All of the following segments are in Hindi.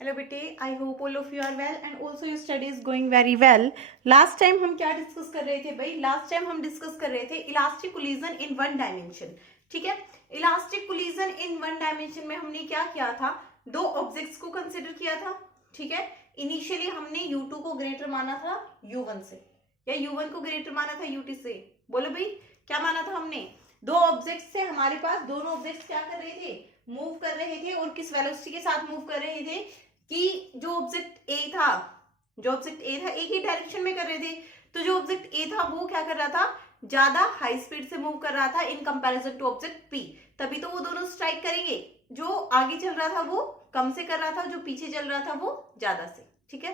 हेलो बेटे, I hope all of you are well and also your study is going very well. Last time हम क्या डिस्कस कर रहे थे भाई? लास्ट टाइम हम डिस्कस कर रहे थे elastic collision in one dimension. ठीक है, elastic collision in one dimension में हमने क्या किया था? दो ऑब्जेक्ट्स को कंसिडर किया था। ठीक है, इनिशियली हमने u2 को ग्रेटर माना था u1 से, या u1 को ग्रेटर माना था ut से। बोलो भाई, क्या माना था हमने? दो ऑब्जेक्ट्स थे हमारे पास, दोनों ऑब्जेक्ट्स क्या कर रहे थे? मूव कर रहे थे। और किस वेलोसिटी के साथ मूव कर रहे थे? कि जो ऑब्जेक्ट ए था एक ही डायरेक्शन में कर रहे थे। तो जो ऑब्जेक्ट ए था वो क्या कर रहा था? ज्यादा हाई स्पीड से मूव कर रहा था in comparison to object P. तभी तो वो दोनों स्ट्राइक करेंगे। जो आगे चल रहा था वो कम से कर रहा था, जो पीछे चल रहा था वो ज्यादा से। ठीक है,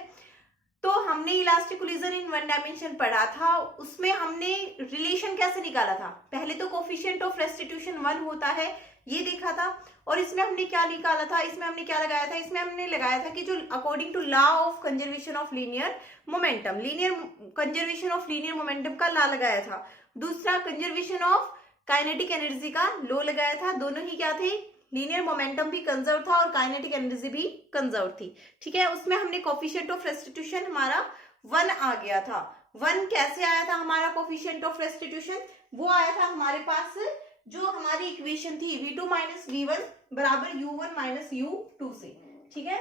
तो हमने elastic collision in one dimension पढ़ा था। उसमें हमने रिलेशन कैसे निकाला था? पहले तो कोफिशिएंट ऑफ रेस्टिट्यूशन 1 होता है, ये देखा था। और इसमें हमने क्या निकाला था? इसमें हमने क्या लगाया था? इसमें हमने लगाया था कि जो according to law of conservation of linear momentum, linear conservation of linear momentum का लॉ लगाया था। दूसरा कंजर्वेशन ऑफ काइनेटिक एनर्जी का लॉ लगाया था। दोनों ही क्या थे? लीनियर मोमेंटम भी कंजर्व था और काइनेटिक एनर्जी भी कंजर्व थी। ठीक है, उसमें हमने कोफिशिएंट ऑफ रेस्टिट्यूशन हमारा 1 आ गया था। 1 कैसे आया था हमारा कोफिशिएंट ऑफ रेस्टिट्यूशन? वो आया था हमारे पास, जो हमारी इक्वेशन थी v2 माइनस v1 बराबर u1 माइनस u2 से। ठीक है,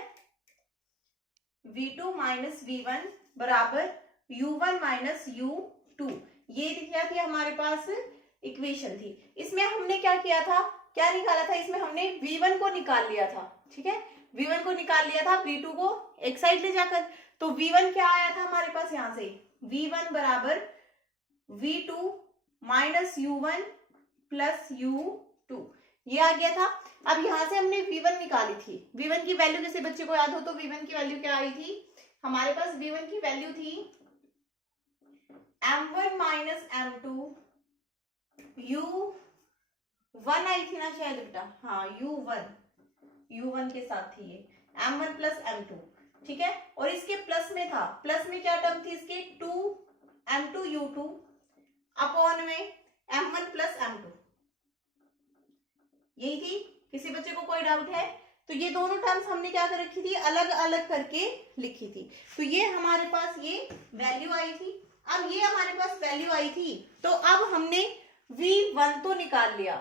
v2 माइनस v1 बराबर u1 माइनस u2, ये क्या थी हमारे पास? इक्वेशन थी। इसमें हमने क्या किया था? क्या निकाला था? इसमें हमने v1 को निकाल लिया था। ठीक है, v1 को निकाल लिया था v2 को एक साइड ले जाकर। तो v1 क्या आया था हमारे पास? यहां से v1 बराबर v2 minus u1 plus u2, ये आ गया था। अब यहां से हमने v1 निकाली थी। v1 की वैल्यू किसी बच्चे को याद हो तो v1 की वैल्यू क्या आई थी हमारे पास? v1 की वैल्यू थी m1 माइनस m2 u1 आई थी ना शायद बेटा? हाँ, u1 के साथ थी ये m1 प्लस m2। ठीक है, और इसके प्लस में था, प्लस में क्या टर्म थी इसके? 2m2 u2 अपॉन में m1 प्लस m2, यही थी। किसी बच्चे को कोई डाउट है? तो ये दोनों टर्म्स हमने क्या कर रखी थी? अलग अलग करके लिखी थी। तो ये हमारे पास ये वैल्यू आई थी। अब ये हमारे पास वैल्यू आई थी, तो अब हमने v1 तो निकाल लिया।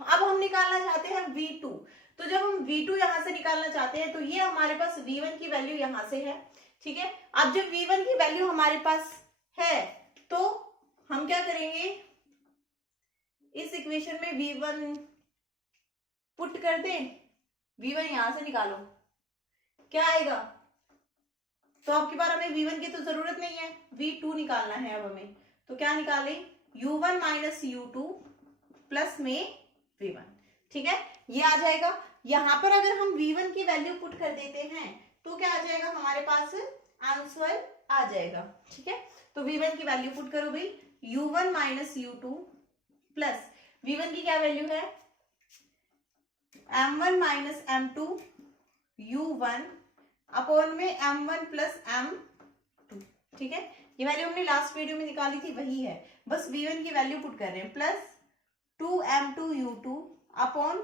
अब हम निकालना चाहते हैं v2। तो जब हम v2 यहां से निकालना चाहते हैं तो ये हमारे पास v1 की वैल्यू यहां से है। ठीक है, अब जब v1 की वैल्यू हमारे पास है तो हम क्या करेंगे? इस इक्वेशन में v1 पुट कर दें। v1 यहां से निकालो, क्या आएगा? तो आपकी बार हमें v1 की तो जरूरत नहीं है, v2 निकालना है अब हमें। तो क्या निकालें? u1 माइनस u2 प्लस में v1। ठीक है, ये आ जाएगा। यहां पर अगर हम v1 की वैल्यू पुट कर देते हैं तो क्या आ जाएगा हमारे पास? आंसर आ जाएगा। ठीक है, तो v1 की वैल्यू पुट करो भाई, u1 minus u2 plus v1 की क्या वैल्यू है? m1 minus m2 u1 upon में m1 प्लस m2। ठीक है, ये वैल्यू हमने लास्ट वीडियो में निकाली थी, वही है। बस v1 की वैल्यू पुट कर रहे हैं, plus 2m2 u2 upon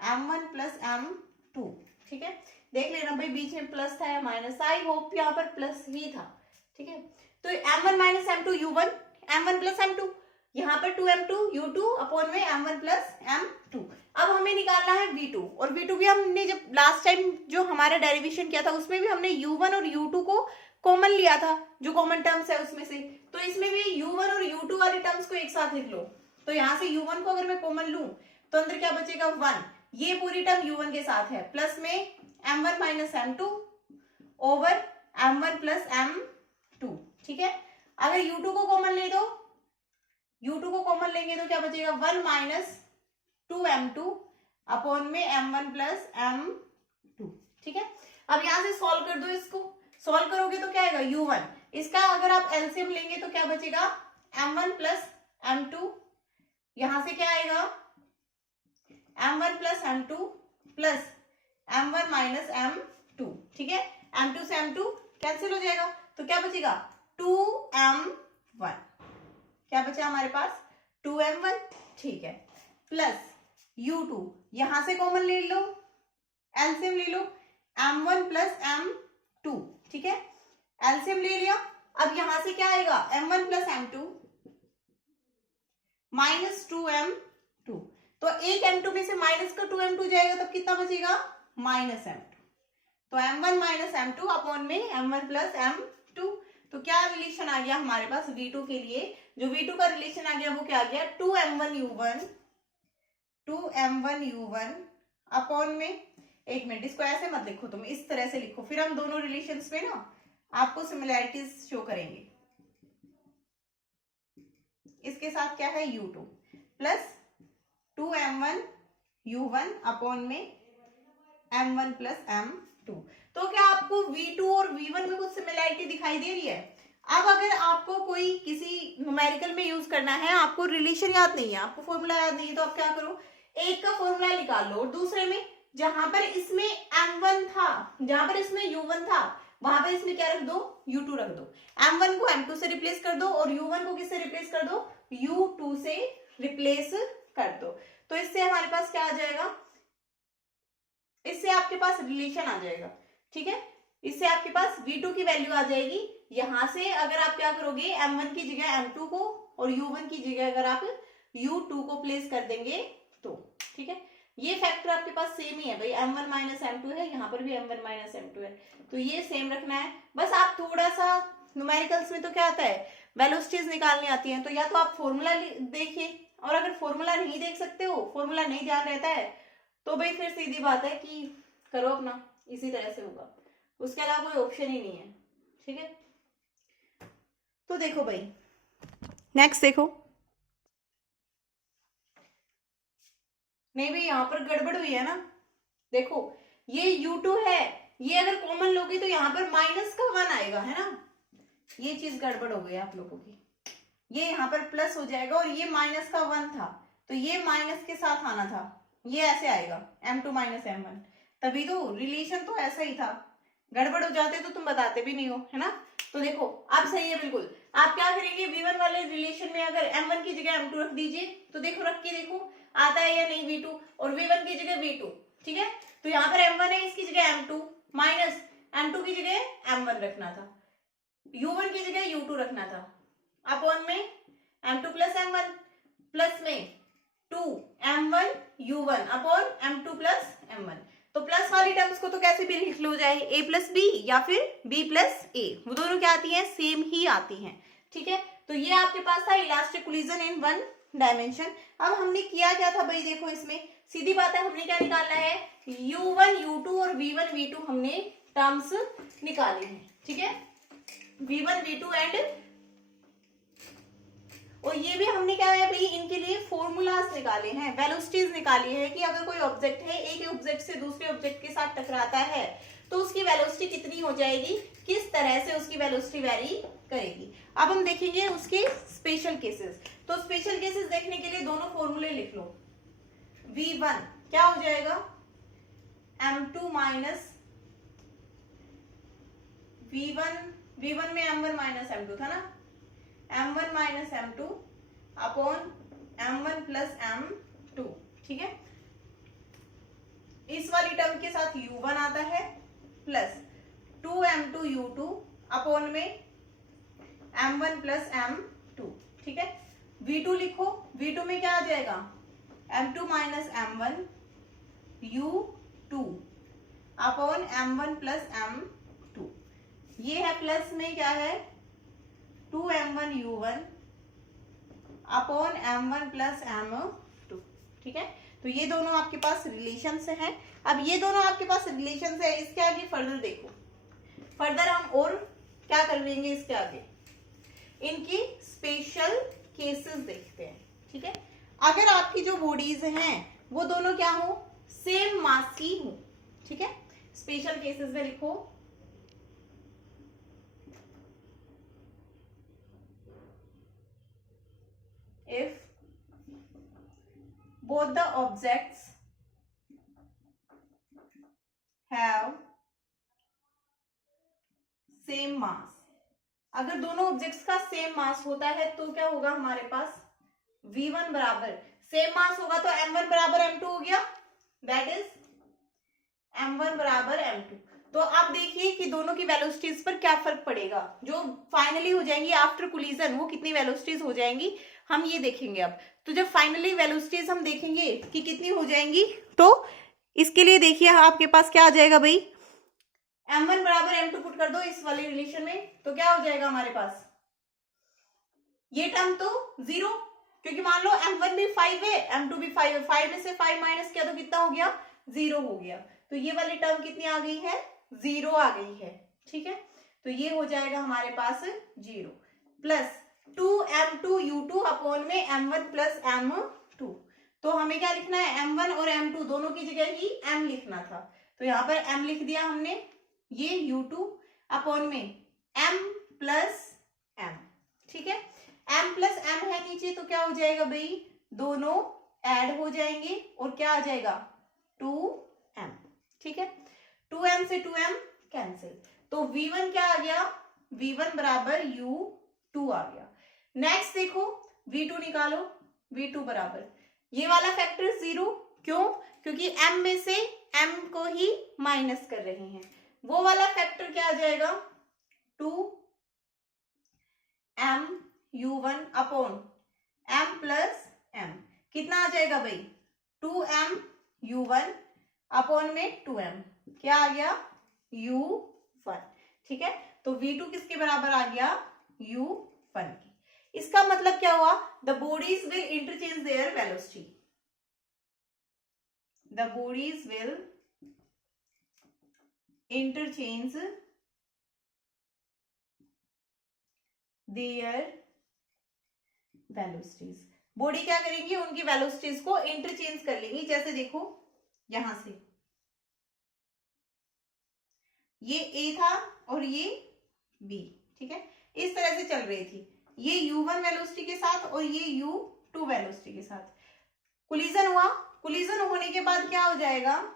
m1 plus m2। ठीक है, देख लेना भाई बीच में प्लस था या माइनस था। आई होप यहाँ पर प्लस ही था। ठीक है, तो m1 minus m2 u1, m1 plus m2, यहाँ पर 2m2 u2 अपॉन में m1 प्लस m2। अब हमें निकालना है v2, और v2 भी हमने जब लास्ट टाइम जो हमारा डेरिवेशन किया था उसमें भी हमने u1 और u2 को कॉमन लिया था, जो कॉमन टर्म्स है उसमें से। तो इसमें भी u1 और u2 वाले टर्म्स को एक साथ लिख लो। तो यहाँ से u1 को अगर मैं कॉमन लूं तो अंदर क्या बचेगा? 1। ये पूरी टर्म u1 के साथ है, प्लस में m1 minus m2 over m1 plus m2। ठीक है, अगर u2 को कॉमन ले दो, u2 को कॉमन लेंगे तो क्या बचेगा? 1 माइनस 2m2 अपॉन में m1 प्लस m2। ठीक है, अब यहां से सॉल्व कर दो इसको। सॉल्व करोगे तो क्या आएगा? u1। इसका अगर आप एलसीएम लेंगे तो क्या बचेगा? m1 प्लस m2, यहां से क्या आएगा? m1 plus m2 plus m1 minus m2। ठीक है, m2 से m2 कैंसिल हो जाएगा, तो क्या बचेगा? 2m1। क्या बचा हमारे पास? 2m1। ठीक है, प्लस u2 यहां से कॉमन ले लो, एलसीएम ले लो। m1 प्लस m2, ठीक है, एलसीएम ले लिया। अब यहां से क्या आएगा, m1 plus m2 minus 2m2, तो एक m2 में से माइनस का 2m2 जाएगा, तब कितना बचेगा, माइनस m2। तो m1 माइनस m2 अपॉन में m1 प्लस m2। तो क्या रिलेशन आ गया हमारे पास v2 के लिए, जो v2 का रिलेशन आ गया वो क्या आ गया, 2m1u1 अपॉन में, एक मिनट, इसको ऐसे मत लिखो तुम, इस तरह से लिखो, फिर हम दोनों रिलेशंस में ना आपको सिमिलैरिटीज शो करेंगे। इसके साथ क्या है, u2 प्लस 2m1u1 अपॉन में m1 प्लस m2। तो क्या आपको v2 और v1 में कुछ सिमिलैरिटी दिखाई दे रही है। अब अगर आपको कोई किसी न्यूमेरिकल में यूज करना है, आपको रिलेशन याद नहीं है, आपको फॉर्मूला याद नहीं है, तो आप क्या करो, एक का फॉर्मूला निकाल लो और दूसरे में जहां पर इसमें m1 था, जहां पर इसमें u1 था, वहां पर इसमें क्या रख दो, u2 रख दो। m1 को m2 से रिप्लेस कर दो और u1 को किससे रिप्लेस कर दो, u2 से रिप्लेस कर दो। तो इससे हमारे पास क्या आ जाएगा, इससे आपके पास रिलेशन आ जाएगा, ठीक है, इससे आपके पास v2 की वैल्यू आ जाएगी। यहां से अगर आप क्या करोगे, m1 की जगह m2 को और u1 की जगह अगर आप u2 को प्लेस कर देंगे तो, ठीक है, ये फैक्टर आपके पास सेम ही है भाई, m1 माइनस m2 है, यहाँ पर भी m1 माइनस m2 है, तो ये सेम रखना है। बस आप थोड़ा सा न्यूमेरिकल्स में तो क्या आता है, वेलोसिटीज निकालनी आती है, तो या तो आप फॉर्मूला देखिए, और अगर फॉर्मूला नहीं देख सकते हो, फॉर्मूला नहीं ध्यान रहता है, तो भाई फिर सीधी बात है कि करो अपना, इसी तरह से होगा, उसके अलावा कोई ऑप्शन ही नहीं है, ठीक है। तो देखो भाई, नेक्स्ट देखो, नहीं भाई यहाँ पर गड़बड़ हुई है ना, देखो ये u2 है, ये अगर कॉमन लोगे तो यहाँ पर माइनस का 1 आएगा, है ना, ये चीज गड़बड़ हो गई आप लोगों की, ये यहाँ पर प्लस हो जाएगा और ये माइनस का 1 था, तो ये माइनस के साथ आना था, ये ऐसे आएगा m2 माइनस m1, तभी तो रिलेशन तो ऐसा ही था, गड़बड़ हो जाते तो तुम बताते भी नहीं हो, है ना। तो देखो अब सही है बिल्कुल, आप क्या करेंगे, v1 वाले रिलेशन में अगर m1 की जगह m2 रख दीजिए, तो देखो रख के देखो आता है या नहीं v2, और v1 की जगह v2, ठीक है, तो यहाँ पर m1 है, इसकी जगह m2 माइनस m2 की जगह m1 रखना था, u1 की जगह u2 रखना था, अपॉन में m2 प्लस m1 प्लस में 2m1u1 upon m2 plus m1। तो प्लस वाली टर्म्स को तो कैसे भी लिख लो जाए, a प्लस बी या फिर b प्लस ए, वो दोनों क्या आती हैं, सेम ही आती हैं, ठीक है। तो ये आपके पास था elastic collision in one dimension. अब हमने किया क्या था भाई, देखो इसमें सीधी बात है, हमने क्या निकालना है, u1 u2 और v1 v2 हमने टर्म्स निकाले हैं, ठीक है, v1 v2 एंड, और ये भी हमने क्या है भाई, इनके लिए फॉर्मूलाज निकाले हैं, वेलोसिटीज निकाली है कि अगर कोई ऑब्जेक्ट है, एक ऑब्जेक्ट से दूसरे ऑब्जेक्ट के साथ टकराता है तो उसकी वेलोसिटी कितनी हो जाएगी, किस तरह से उसकी वेलोसिटी वेरी करेगी। अब हम देखेंगे उसके स्पेशल केसेस। तो स्पेशल केसेस देखने के लिए दोनों फॉर्मूले लिख लो, v1 क्या हो जाएगा, m2 माइनस v1 में m1 माइनस m2 था ना, m1 minus m2 upon m1 plus m2, ठीक है, इस वाली टर्म के साथ u1 आता है प्लस 2m2u2 अपॉन में m1 प्लस m2, ठीक है, v2 लिखो, v2 में क्या आ जाएगा, m2 minus m1 u2 upon m1 plus m2, ये है प्लस में क्या है 2m1u1 upon m1 plus m2, ठीक है। तो ये दोनों आपके पास रिलेशन से हैं। अब ये दोनों आपके पास रिलेशन से है, इसके आगे फर्दर देखो, फर्दर हम और क्या कर लेंगे, इसके आगे इनकी स्पेशल केसेस देखते हैं, ठीक है। अगर आपकी जो बॉडीज हैं वो दोनों क्या हो, सेम मास की हो, ठीक है, स्पेशल केसेस में लिखो, if both the objects have same mass, अगर दोनों ऑब्जेक्ट्स का सेम मास होता है तो क्या होगा हमारे पास, v1 बराबर, सेम मास होगा तो m1 बराबर m2 हो गया, दैट इज m1 बराबर m2। तो आप देखिए कि दोनों की वेलोसिटीज पर क्या फर्क पड़ेगा, जो फाइनली हो जाएंगी आफ्टर कोलिजन वो कितनी वेलोसिटीज हो जाएंगी हम ये देखेंगे अब। तो जब फाइनली वेलोसिटीज हम देखेंगे कि कितनी हो जाएंगी, तो इसके लिए देखिए आपके पास क्या आ जाएगा भाई, m1 बराबर m2 पुट कर दो इस वाले रिलेशन में, तो क्या हो जाएगा हमारे पास, ये टर्म तो जीरो, क्योंकि मान लो m1 भी 5 है m2 भी 5 है, 5 में से 5 माइनस किया तो कितना हो गया, जीरो हो गया। तो ये वाली टर्म कितनी आ गई है, जीरो आ गई है। ठीक है, तो ये हो जाएगा हमारे पास जीरो प्लस 2m2u2 अपॉन में m1 प्लस m2। तो हमें क्या लिखना है, m1 और m2 दोनों की जगह ही m लिखना था, तो यहाँ पर m लिख दिया हमने, ये u2 अपॉन में m प्लस m। ठीक है, m प्लस m है नीचे, तो क्या हो जाएगा भाई, दोनों ऐड हो जाएंगे और क्या आ जाएगा 2m। ठीक है, 2m से 2m कैंसिल, तो v1 क्या आ गया, v1 बराबर u2 आ गया। नेक्स्ट देखो v2 निकालो, v2 बराबर ये वाला फैक्टर जीरो, क्यों, क्योंकि m में से m को ही माइनस कर रहे हैं, वो वाला फैक्टर क्या आ जाएगा 2m u1 upon m plus m, कितना आ जाएगा भाई 2m u1 अपॉन में 2m, क्या आ गया u1। ठीक है, तो v2 किसके बराबर आ गया u1 की। इसका मतलब क्या हुआ, the bodies will interchange there velocity, the bodies will interchange there velocities, body क्या करेंगी, उनकी वेलोसिटीज को इंटरचेंज कर लेंगी। जैसे देखो यहां से ये A था और ये B, ठीक है, इस तरह से चल रही थी, ये u1 वेलोसिटी के साथ और ये u2 वेलोसिटी के साथ कोलिजन हुआ। कोलिजन होने के बाद क्या हो जाएगा,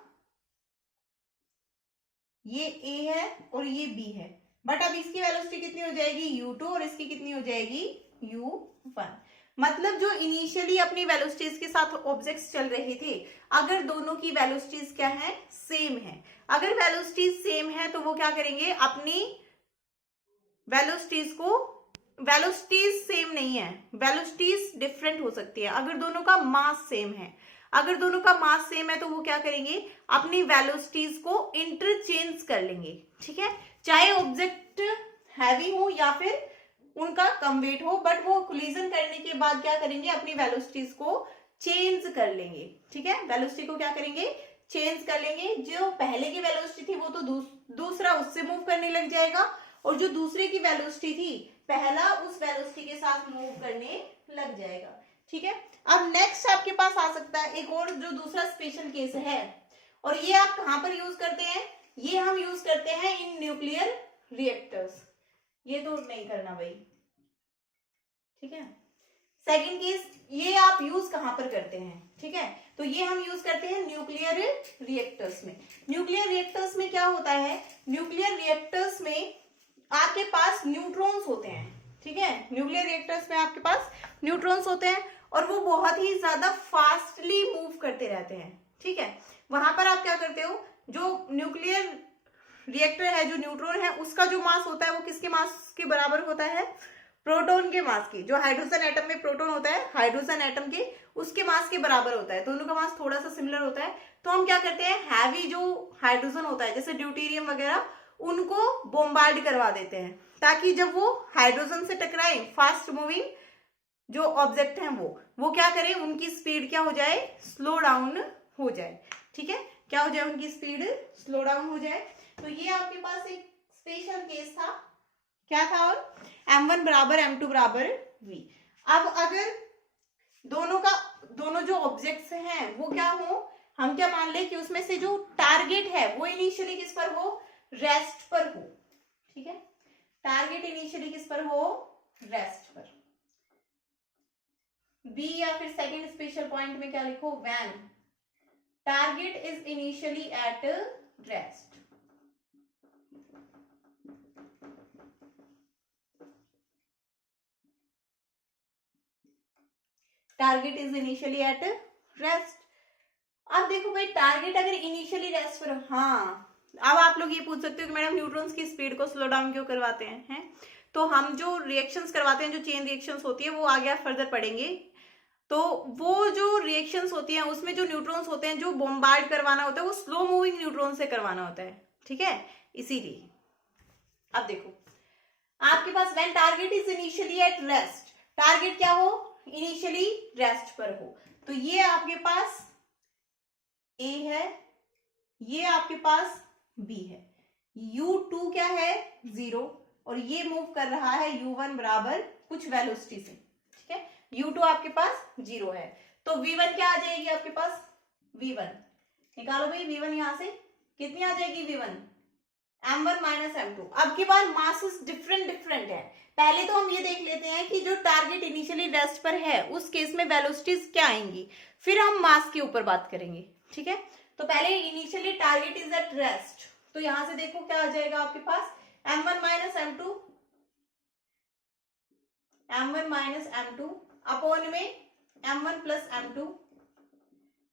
ये A है और ये B है, बट अब इसकी वेलोसिटी कितनी हो जाएगी u2 और इसकी कितनी हो जाएगी u1। मतलब जो इनिशियली अपनी वेलोसिटीज के साथ ऑब्जेक्ट्स चल रहे थे, अगर दोनों की वेलोसिटीज क्या है, सेम है, अगर वेलोसिटीज सेम है तो वो क्या करेंगे, अपनी वेलोसिटीज को, वेलोसिटीज सेम नहीं है, वेलोसिटीज डिफरेंट हो सकती है अगर दोनों का मास सेम है, अगर दोनों का मास सेम है तो वो क्या करेंगे, अपनी वेलोसिटीज को इंटरचेंज कर लेंगे। ठीक है, चाहे ऑब्जेक्ट हैवी हो या फिर उनका कम वेट हो, बट वो कोलिजन करने के बाद क्या करेंगे, अपनी वेलोसिटीज को चेंज कर लेंगे। ठीक है, वेलोसिटी को क्या करेंगे, चेंज कर लेंगे, जो पहले की वेलोसिटी थी वो तो दूसरा उससे मूव करने लग जाएगा, और जो दूसरे की वेलोसिटी थी पहला उस वेलोसिटी के साथ मूव करने लग जाएगा। ठीक है, अब नेक्स्ट आपके पास आ सकता है एक और जो दूसरा स्पेशल केस है, और ये आप कहां पर यूज करते हैं, ये हम यूज करते हैं इन न्यूक्लियर रिएक्टर्स, ये तो नहीं करना भाई। ठीक है, सेकंड केस ये आप यूज कहां पर करते हैं, ठीक है, तो ये हम यूज करते हैं न्यूक्लियर रिएक्टर्स में। न्यूक्लियर रिएक्टर्स में क्या होता है, न्यूक्लियर रिएक्टर्स में आपके पास न्यूट्रॉन्स होते हैं। ठीक है, न्यूक्लियर रिएक्टर्स में आपके पास न्यूट्रॉन्स होते हैं और वो बहुत ही ज्यादा फास्टली मूव करते रहते हैं। ठीक है, वहां पर आप क्या करते हो, जो न्यूक्लियर रिएक्टर है, जो न्यूट्रॉन है उसका जो मास होता है वो किसके मास के बराबर होता है, प्रोटॉन के मास की, जो हाइड्रोजन एटम में प्रोटॉन होता है हाइड्रोजन एटम के उसके मास के बराबर होता है, दोनों का मास थोड़ा सा सिमिलर होता है। तो हम क्या करते हैं, हैवी जो हाइड्रोजन होता है जैसे ड्यूटेरियम वगैरह, उनको बोम्बार्ड करवा देते हैं, ताकि जब वो हाइड्रोजन से टकराए, फास्ट मूविंग जो ऑब्जेक्ट हैं वो क्या करें, उनकी स्पीड क्या हो जाए, स्लो डाउन हो जाए। ठीक है, क्या हो जाए, उनकी स्पीड स्लो डाउन हो जाए। तो ये आपके पास एक स्पेशल केस था, क्या था, और m1 बराबर m2 बराबर v। अब अगर दोनों जो ऑब्जेक्ट्स हैं वो क्या हो, हम क्या मान ले कि उसमें से जो टारगेट है वो इनिशियली किस पर हो, रेस्ट पर हो। ठीक है, टारगेट इनिशियली किस पर हो, रेस्ट पर। बी या फिर सेकंड स्पेशल पॉइंट में क्या लिखो, when target is initially at rest. Target is initially at rest. अब देखो भाई, टारगेट अगर इनिशियली रेस्ट पर, हाँ अब आप लोग ये पूछ सकते हो कि मैडम न्यूट्रॉन्स की स्पीड को स्लो डाउन क्यों करवाते हैं? तो हम जो रिएक्शंस करवाते हैं, जो चेन रिएक्शंस होती है, वो आगे आप फर्दर पढ़ेंगे। तो वो जो रिएक्शंस होती हैं उसमें जो न्यूट्रॉन्स होते हैं, जो बॉम्बार्ड करवाना होता है वो स्लो मूविंग न्यूट्रॉन से करवाना होता है, ठीक है, इसीलिए। अब देखो आपके पास when target is initially at rest, target क्या हो, इनिशियली रेस्ट पर हो, तो ये आपके पास ए है, ये आपके पास बी है, U2 क्या है 0, और ये मूव कर रहा है U1 बराबर कुछ वेलोसिटी से, ठीक है, U2 आपके पास 0 है, तो V1 क्या आ जाएगी आपके पास, V1 निकालो भाई, V1 यहां से कितनी आ जाएगी, V1 M1 माइनस M2। अब की बार मासेस डिफरेंट है, पहले तो हम ये देख लेते हैं कि जो टारगेट इनिशियली रेस्ट पर है उस केस में वेलोसिटीज क्या आएंगी, फिर हम मास के ऊपर बात करेंगे, ठीक है। तो पहले initially target is at rest, तो यहां से देखो क्या आ जाएगा आपके पास, M1 माइनस M2 अपॉन में M1 plus M2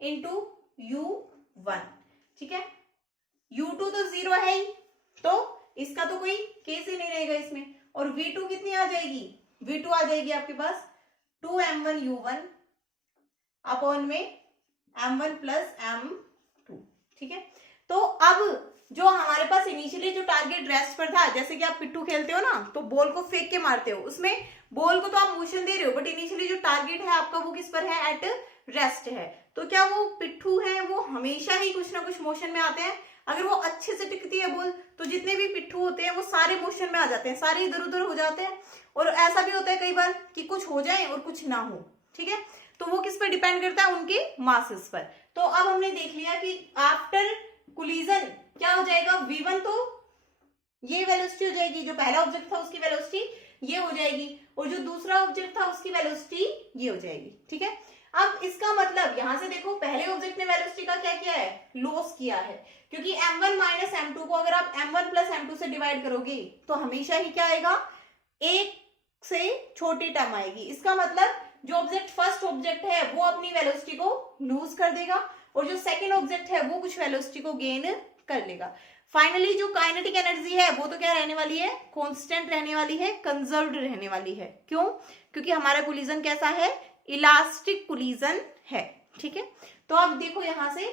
into U1, ठीक है। U2 तो 0 है ही, तो इसका तो कोई केस ही नहीं रहेगा इसमें, और V2 कितनी आ जाएगी, V2 आ जाएगी आपके पास 2M1 U1 अपॉन में M1 प्लस M2, ठीक है। तो अब जो हमारे पास इनिशियली जो टारगेट रेस्ट पर था, जैसे कि आप पिट्ठू खेलते हो ना, तो बॉल को फेंक के मारते हो, उसमें बॉल को तो आप मोशन दे रहे हो, बट इनिशियली जो टारगेट है आपका वो किस पर है, एट रेस्ट है, तो क्या वो पिट्ठू है वो हमेशा ही कुछ ना कुछ मोशन में आते हैं, अगर वो अच्छे से टिकती है बॉल तो जितने भी पिट्ठू होते हैं वो सारे मोशन में आ जाते हैं, सारे इधर उधर हो जाते हैं, और ऐसा भी होता है कई बार कि कुछ हो जाए और कुछ ना हो, ठीक है, तो वो किस पर डिपेंड करता है, उनके मासेस पर। तो अब हमने देख लिया कि आफ्टर कोलिजन क्या हो जाएगा, V1 तो ये वेलोसिटी हो जाएगी, जो पहला ऑब्जेक्ट था उसकी वेलोसिटी ये हो जाएगी, और जो दूसरा ऑब्जेक्ट था उसकी वेलोसिटी ये हो जाएगी, ठीक है। अब इसका मतलब यहां से देखो, पहले ऑब्जेक्ट ने वेलोसिटी का क्या किया है, लॉस किया है, क्योंकि M1 माइनस M2 को अगर आप M1 प्लस M2 से डिवाइड करोगे तो हमेशा ही क्या आएगा, एक से छोटी टर्म आएगी, इसका मतलब जो ऑब्जेक्ट फर्स्ट ऑब्जेक्ट है वो अपनी वेलोसिटी को लूज कर देगा, और जो सेकेंड ऑब्जेक्ट है वो कुछ वेलोसिटी को गेन कर लेगा। फाइनली जो काइनेटिक एनर्जी है वो तो क्या रहने वाली है, कांस्टेंट रहने वाली है, कंजर्व्ड रहने वाली है, क्यों, क्योंकि हमारा कोलिजन कैसा है, इलास्टिक कोलिजन है, ठीक है। तो अब देखो यहां से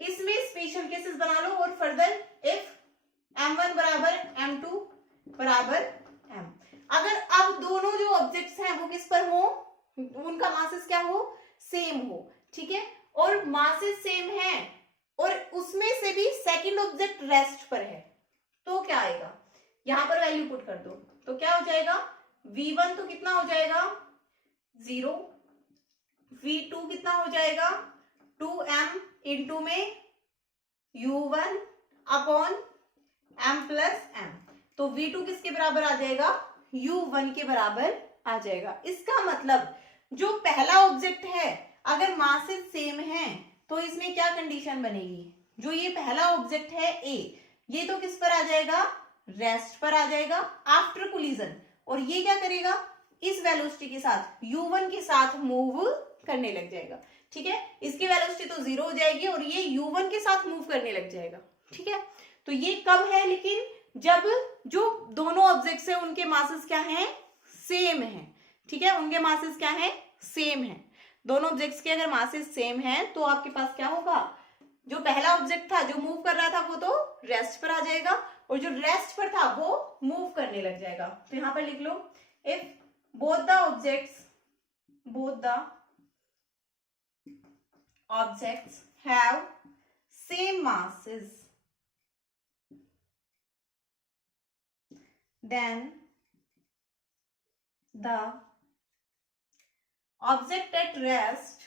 इसमें स्पेशल केसेस बना लो, और फर्दर इफ M1 बराबर M2 बराबर M, अगर अब दोनों जो ऑब्जेक्ट्स हैं वो किस पर हो, उनका मासेस क्या हो, सेम हो, ठीक है, और मासेस सेम है, और उसमें से भी सेकंड ऑब्जेक्ट रेस्ट पर है, तो क्या आएगा, यहां पर वैल्यू पुट कर दो, तो क्या हो जाएगा, V1 तो कितना हो जाएगा 0, V2 कितना हो जाएगा 2M इंटू में U1 upon M plus M, तो V2 किसके बराबर आ जाएगा, U1 के बराबर आ जाएगा। इसका मतलब जो पहला ऑब्जेक्ट है अगर मासेस सेम है तो इसमें क्या कंडीशन बनेगी, जो ये पहला ऑब्जेक्ट है A, ये तो किस पर आ जाएगा, रेस्ट पर आ जाएगा आफ्टर कोलिजन, और ये क्या करेगा, इस वेलोसिटी के साथ U1 के साथ मूव करने लग जाएगा, ठीक है, इसकी वेलोसिटी तो 0 हो जाएगी और ये U1 के साथ मूव करने लग जाएगा, ठीक है। तो ये कब है, लेकिन जब जो दोनों ऑब्जेक्ट्स हैं उनके मासेस क्या हैं, सेम है, ठीक है, उनके मासेस क्या हैं, सेम है, दोनों ऑब्जेक्ट्स के अगर मासेस सेम हैं तो आपके पास क्या होगा, जो पहला ऑब्जेक्ट था जो मूव कर रहा था वो तो रेस्ट पर आ जाएगा, और जो रेस्ट पर था वो मूव करने लग जाएगा। तो यहां पर लिख लो, if both the objects have same masses, then the object at rest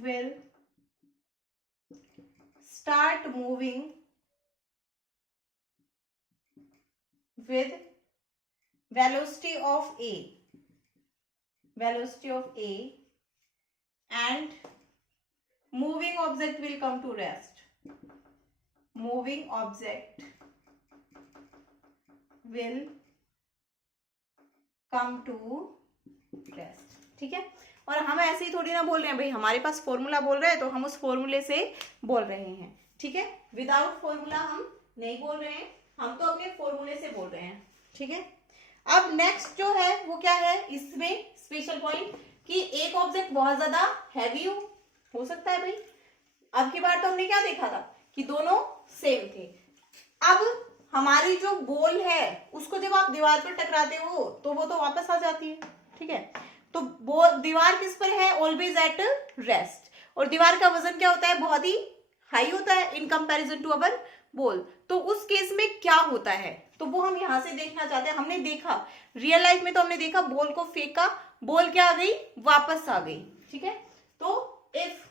will start moving with velocity of A, and moving object will come to rest, moving object will come to rest, ठीक है। और हम ऐसे ही थोड़ी ना बोल रहे हैं भाई, हमारे पास फॉर्मूला बोल रहा है तो हम उस फॉर्मूले से बोल रहे हैं, ठीक है। विदाउट फॉर्मूला हम नहीं बोल रहे हैं, हम तो अपने फॉर्मूले से बोल रहे हैं, ठीक है। अब नेक्स्ट जो है वो क्या है इसमें स्पेशल पॉइंट, कि एक ऑब्जेक्ट बहुत ज्यादा हैवी हो सकता है भाई। अब की बार तो हमने क्या देखा था कि दोनों सेम थे। अब हमारी जो बॉल है उसको जब आप दीवार पर टकराते हो तो वो तो वापस आ जाती है, ठीक है। तो दीवार किस पर है, ऑलवेज एट रेस्ट, और दीवार का वजन क्या होता है, बहुत ही हाई होता है in comparison to our ball. तो उस केस में क्या होता है, तो वो हम यहां से देखना चाहते हैं। हमने देखा रियल लाइफ में, तो हमने देखा बॉल को फेंका, बॉल क्या आ गई, वापस आ गई, ठीक है। तो if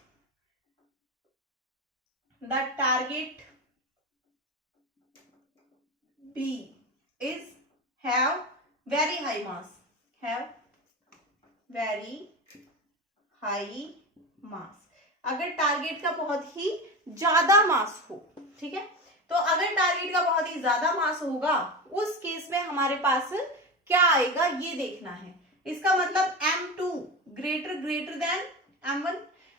the target B is have very high mass, have very high mass, अगर टारगेट का बहुत ही ज्यादा मास हो, ठीक है। तो अगर टारगेट का बहुत ही ज्यादा मास होगा उस केस में हमारे पास क्या आएगा ये देखना है। इसका मतलब M2 ग्रेटर देन M1।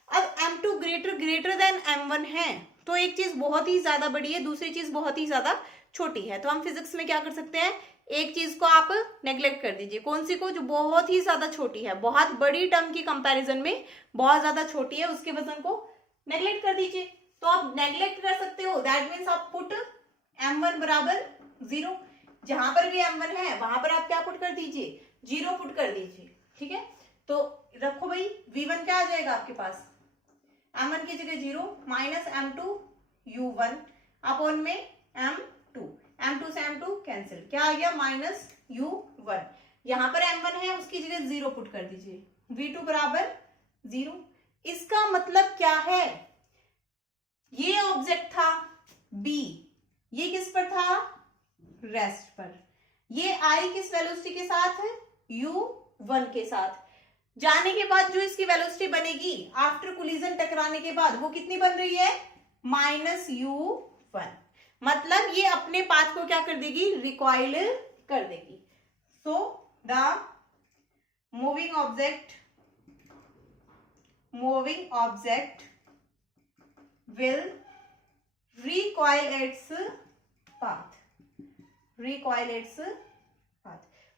अब M2 ग्रेटर देन M1 है तो एक चीज बहुत ही ज्यादा बड़ी है, दूसरी चीज बहुत ही ज्यादा छोटी है। तो हम फिजिक्स में क्या कर सकते हैं, एक चीज को आप नेग्लेक्ट कर दीजिए, कौन सी को, जो बहुत ही ज्यादा छोटी है, बहुत बड़ी टर्म की कंपैरिजन में बहुत ज्यादा छोटी है, उसके वजन को नेग्लेक्ट कर दीजिए। तो आप नेग्लेक्ट कर सकते हो, दैट मीन्स आप पुट M1 बराबर 0, जहां पर भी M1 है वहां पर आप क्या पुट कर दीजिए, 0 पुट कर दीजिए, ठीक है। तो रखो भाई V1 क्या आ जाएगा आपके पास, M1 की जगह 0 माइनस M2 U1 अपॉन में M2 से M2 कैंसिल, क्या आ गया माइनस U1। यहां पर M1 है उसकी जगह 0 पुट कर दीजिए, V2 बराबर 0। इसका मतलब क्या है, ये ऑब्जेक्ट था B, ये किस पर था, रेस्ट पर, ये आई किस वेलोसिटी के साथ है, U1 के साथ। जाने के बाद जो इसकी वेलोसिटी बनेगी आफ्टर कोलिजन, टकराने के बाद, वो कितनी बन रही है, माइनस U1। मतलब ये अपने पाथ को क्या कर देगी, रिकॉइल कर देगी। So the moving object will recoil its path,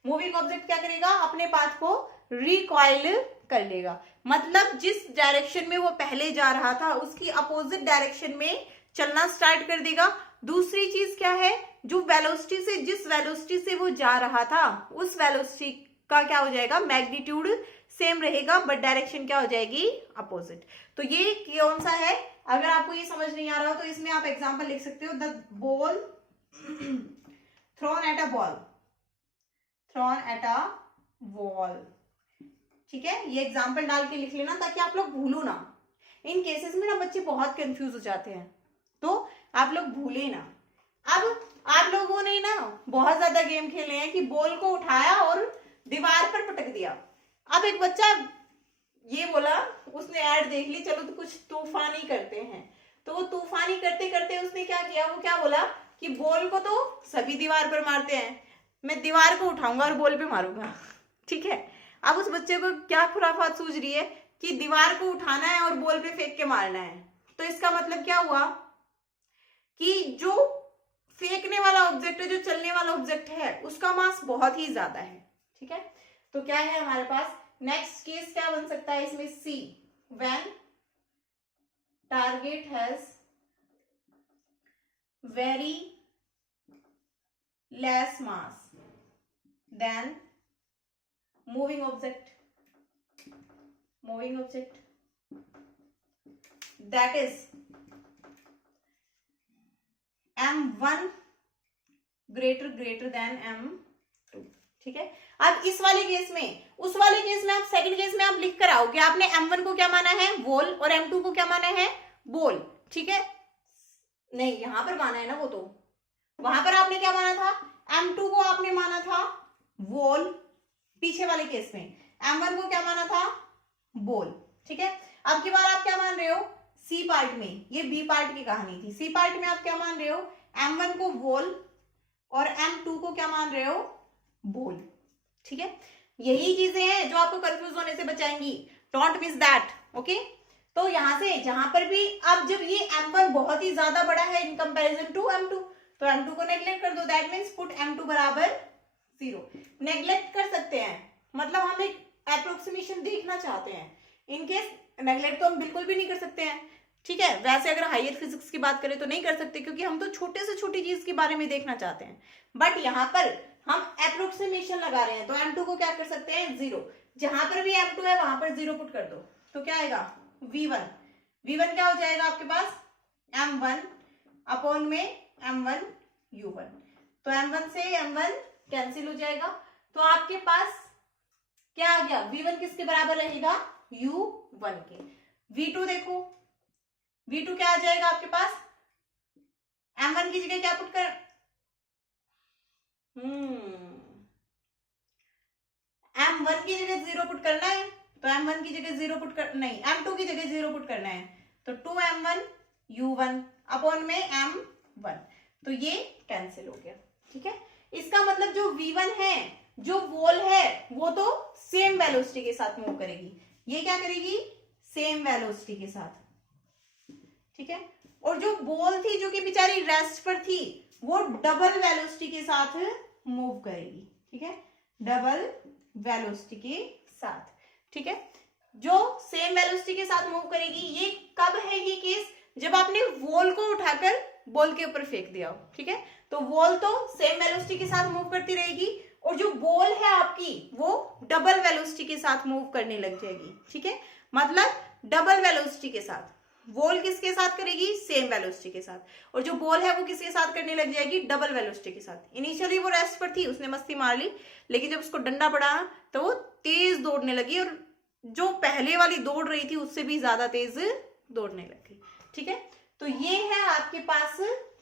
moving object क्या करेगा, अपने पाथ को रिकॉइल कर लेगा। मतलब जिस डायरेक्शन में वो पहले जा रहा था उसकी अपोजिट डायरेक्शन में चलना स्टार्ट कर देगा। दूसरी चीज क्या है, जो वेलोसिटी से, जिस वेलोसिटी से वो जा रहा था उस वेलोसिटी का क्या हो जाएगा, मैग्नीट्यूड सेम रहेगा बट डायरेक्शन क्या हो जाएगी, अपोजिट। तो ये कौन सा है, अगर आपको ये समझ नहीं आ रहा हो तो इसमें आप एग्जांपल लिख सकते हो, the ball thrown at a wall, ठीक है। ये एग्जांपल डाल के लिख लेना ताकि आप लोग भूलो ना। इन केसेस में ना बच्चे बहुत कंफ्यूज हो जाते हैं, तो आप लोग भूले ना। अब आप लोगों ने ना बहुत ज्यादा गेम खेले हैं कि बॉल को उठाया और दीवार पर पटक दिया। अब एक बच्चा ये बोला, उसने ऐड देख ली, चलो तो कुछ तूफानी करते हैं, तो वो तूफानी करते करते उसने क्या किया, वो क्या बोला कि बॉल को तो सभी दीवार पर मारते हैं, मैं दीवार को उठाऊंगा और बॉल पे मारूंगा, ठीक है। अब उस बच्चे को क्या खुराफात सूझ रही है कि दीवार को उठाना है और बॉल पे फेंक के मारना है। तो इसका मतलब क्या हुआ कि जो फेंकने वाला ऑब्जेक्ट है, जो चलने वाला ऑब्जेक्ट है, उसका मास बहुत ही ज्यादा है, ठीक है। तो क्या है हमारे पास नेक्स्ट केस, क्या बन सकता है इसमें, see, when target has very less mass then moving object that is M1 greater than M2, ठीक है। अब इस वाले केस में, उस वाले केस में, आप सेकंड केस में आप लिख कर आओ कि आपने M1 को क्या माना है, वॉल, और M2 को क्या माना है, बॉल, ठीक है। नहीं, यहां पर माना है ना वो, तो वहां पर आपने क्या माना था, M2 को आपने माना था वॉल पीछे वाले केस में, M1 को क्या माना था, बॉल, ठीक है। अब की बार आप क्या मान रहे हो, सी पार्ट में, ये बी पार्ट की कहानी थी, सी पार्ट में आप क्या मान रहे हो, M1 को वॉल और M2 को क्या मान रहे हो, बॉल, ठीक है। यही चीजें हैं जो आपको कंफ्यूज होने से बचाएंगी। Don't miss that, okay. तो यहां से जहां पर भी, अब जब ये m1 बहुत ही ज्यादा बड़ा है इन कंपैरिजन टू m2, तो m2 को नेग्लेक्ट कर दो, दैट मीन्स पुट m2 बराबर 0। नेग्लेक्ट कर सकते हैं, मतलब हम एक अप्रोक्सीमेशन देखना चाहते हैं, इनकेस नेग्लेक्ट तो हम बिल्कुल भी नहीं कर सकते हैं, ठीक है। वैसे अगर हायर फिजिक्स की बात करें तो नहीं कर सकते, क्योंकि हम तो छोटे से छोटी चीज के बारे में देखना चाहते हैं, बट यहाँ पर हम अप्रोक्सीमेशन लगा रहे हैं, तो m2 को क्या कर सकते हैं 0, जहां पर भी m2 है वहां पर 0 पुट कर दो, तो क्या आएगा v1, v1 क्या हो जाएगा आपके पास m1 अपॉन में m1 u1, तो m1 से m1 कैंसिल हो जाएगा, तो आपके पास क्या आ गया, v1 किसके बराबर रहेगा u1 के। v2 देखो, v2 क्या आ जाएगा आपके पास, m1 की जगह क्या पुट कर, m1 की जगह 0 पुट करना है, तो m1 की जगह 0 पुट कर, नहीं m2 की जगह 0 पुट करना है, तो 2m1 u1 अपॉन में m1, तो ये कैंसिल हो गया, ठीक है। इसका मतलब जो v1 है, जो वॉल है, वो तो सेम वेलोसिटी के साथ मूव करेगी, ये क्या करेगी सेम वेलोसिटी के साथ, ठीक है। और जो बॉल थी जो कि बेचारी रेस्ट पर थी, वो डबल वेलोसिटी के साथ मूव करेगी, ठीक है, डबल वेलोसिटी के साथ, ठीक है। जो सेम वेलोसिटी के साथ मूव करेगी, ये कब है ये केस, जब आपने वॉल को उठाकर बॉल के ऊपर फेंक दिया हो, ठीक है, तो वॉल तो सेम वेलोसिटी के साथ मूव करती रहेगी, और जो बॉल है आपकी वो डबल वेलोसिटी के साथ मूव करने लग जाएगी, ठीक है, मतलब डबल वेलोसिटी के साथ। वॉल किसके साथ करेगी, सेम वेलोसिटी के साथ, और जो बॉल है वो किसके साथ करने लग जाएगी, डबल वेलोसिटी के साथ। इनिशियली वो रेस्ट पर थी, उसने मस्ती मार ली, लेकिन जब उसको डंडा पड़ा तो वो तेज दौड़ने लगी, और जो पहले वाली दौड़ रही थी उससे भी ज्यादा तेज दौड़ने लगी, ठीक है। तो ये है आपके पास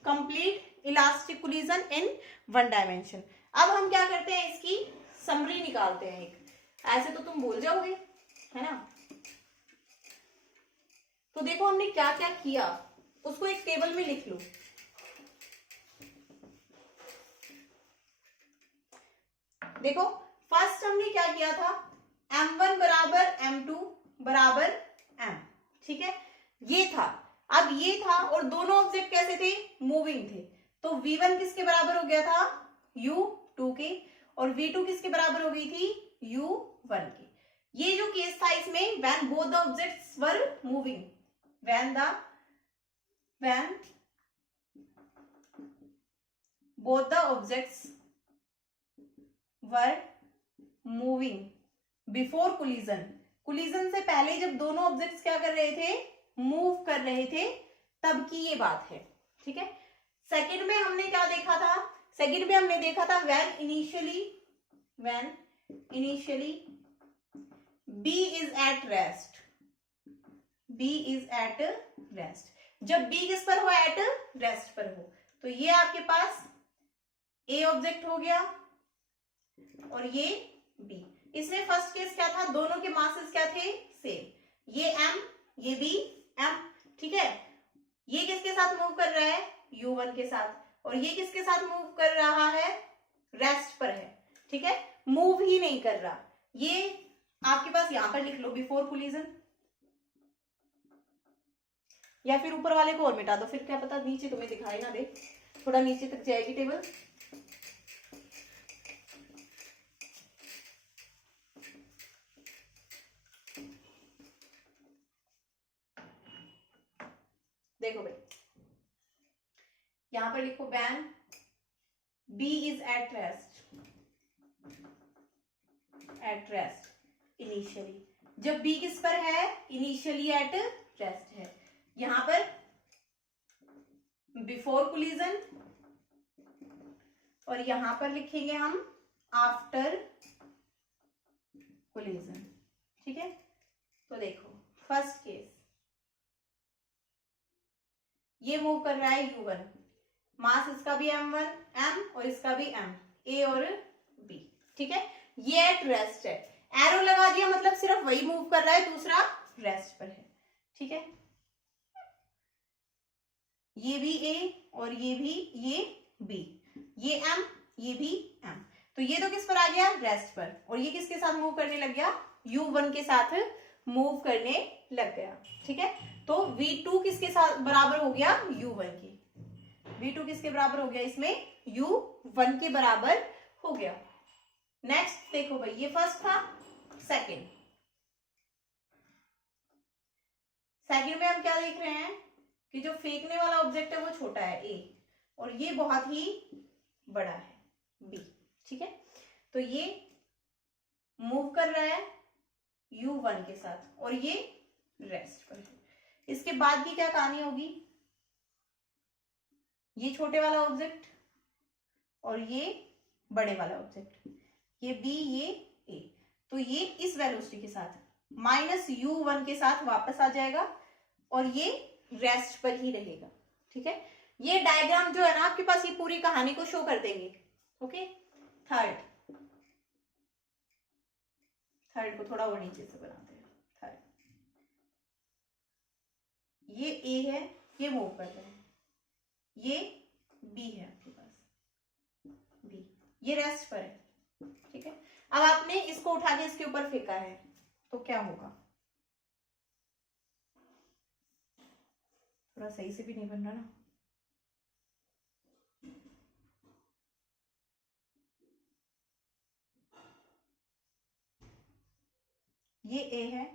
complete elastic collision in one dimension. अब हम क्या करते हैं, इसकी समरी निकालते हैं एक, ऐसे तो तुम भूल जाओगे, है ना। तो देखो हमने क्या क्या किया, उसको एक टेबल में लिख लो। देखो फर्स्ट हमने क्या किया था, m1 बराबर m2 बराबर m, ठीक है, ये था। अब ये था, और दोनों ऑब्जेक्ट कैसे थे, मूविंग थे, तो v1 किसके बराबर हो गया था u2 के, और v2 किसके बराबर हो गई थी u1 के। ये जो केस था इसमें, when both the objects were moving, when both the objects were moving before collision, collision से पहले जब दोनों ऑब्जेक्ट्स क्या कर रहे थे, मूव कर रहे थे, तब की ये बात है, ठीक है। सेकंड में हमने क्या देखा था, सेकंड में हमने देखा था when initially B is at rest, B is at rest, जब B किस पर हो, at rest पर हो, तो ये आपके पास A ऑब्जेक्ट हो गया और ये B। इसमें फर्स्ट केस क्या था, दोनों के मासेस क्या थे, सेम, ये M ये भी M, ठीक है। ये किसके साथ मूव कर रहा है, U1 के साथ, और ये किसके साथ मूव कर रहा है, रेस्ट पर है, ठीक है, मूव ही नहीं कर रहा। ये आपके पास यहां पर लिख लो बिफोर कोलिजन, या फिर ऊपर वाले को और मिटा दो, फिर क्या पता नीचे तुम्हें दिखाई ना दे, थोड़ा नीचे तक जाएगी टेबल। देखो भाई यहां पर लिखो when B is at rest initially, जब B किस पर है, इनिशियली एट रेस्ट है। यहां पर बिफोर कोलिजन, और यहां पर लिखेंगे हम आफ्टर कोलिजन, ठीक है। तो देखो फर्स्ट केस, ये मूव कर रहा है U1, मास इसका भी M1 M और इसका भी M, A और B, ठीक है। ये एट रेस्ट है, एरो लगा दिया मतलब सिर्फ वही मूव कर रहा है, दूसरा रेस्ट पर है, ठीक है। ये भी A और ये भी ये B, ये M ये भी M, तो ये तो किस पर आ गया, रेस्ट पर, और ये किसके साथ मूव करने लग गया, U1 के साथ मूव करने लग गया। ठीक है, तो v2 किसके साथ बराबर हो गया, u1 के। v2 किसके बराबर हो गया, इसमें u1 के बराबर हो गया। नेक्स्ट देखो भाई, ये फर्स्ट था। सेकंड में हम क्या देख रहे हैं कि जो फेंकने वाला ऑब्जेक्ट है वो छोटा है a, और ये बहुत ही बड़ा है b। ठीक है, तो ये मूव कर रहा है u1 के साथ और ये रेस्ट पर है। इसके बाद की क्या कहानी होगी, ये छोटे वाला ऑब्जेक्ट और ये बड़े वाला ऑब्जेक्ट, ये b ये a, तो ये इस वेलोसिटी के साथ -u1 के साथ वापस आ जाएगा और ये रेस्ट पर ही रहेगा। ठीक है, ये डायग्राम जो है ना आपके पास, ये पूरी कहानी को शो कर देंगे। ओके, थर्ड को थोड़ा और नीचे से बनाते हैं। थर्ड, ये a है, ये मूव कर रहा है, ये b है आपके पास, b ये रेस्ट पर है। ठीक है, अब आपने इसको उठा के इसके ऊपर फेंका है तो क्या होगा, थोड़ा सही से भी नहीं बन रहा ना। ये a है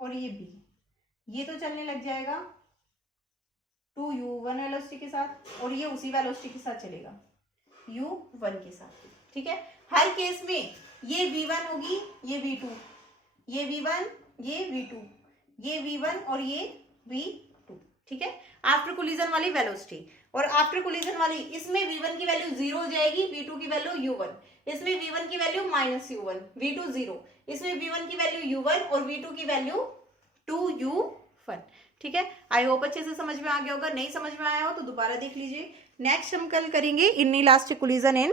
और ये b, ये तो चलने लग जाएगा 2u1 वेलोसिटी के साथ और ये उसी वेलोसिटी के साथ चलेगा u1 के साथ। ठीक है, हर केस में ये v1 होगी, ये v2, ये v1, ये v2, ये v1 और ये v2। ठीक है, आफ्टर कोलिजन वाली वेलोसिटी, और आफ्टर कोलिजन वाली इसमें v1 की वैल्यू 0 हो जाएगी, v2 की वैल्यू u1, इसमें v1 की वैल्यू -u1, v2 0, इसमें v1 की वैल्यू u1 और v2 की वैल्यू 2u1। ठीक है, आई होप अच्छे से समझ में आ गया होगा। नहीं समझ में आया हो तो दोबारा देख लीजिए। नेक्स्ट हम कल करेंगे इनइलास्टिक कोलिजन इन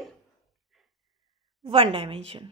1 डायमेंशन।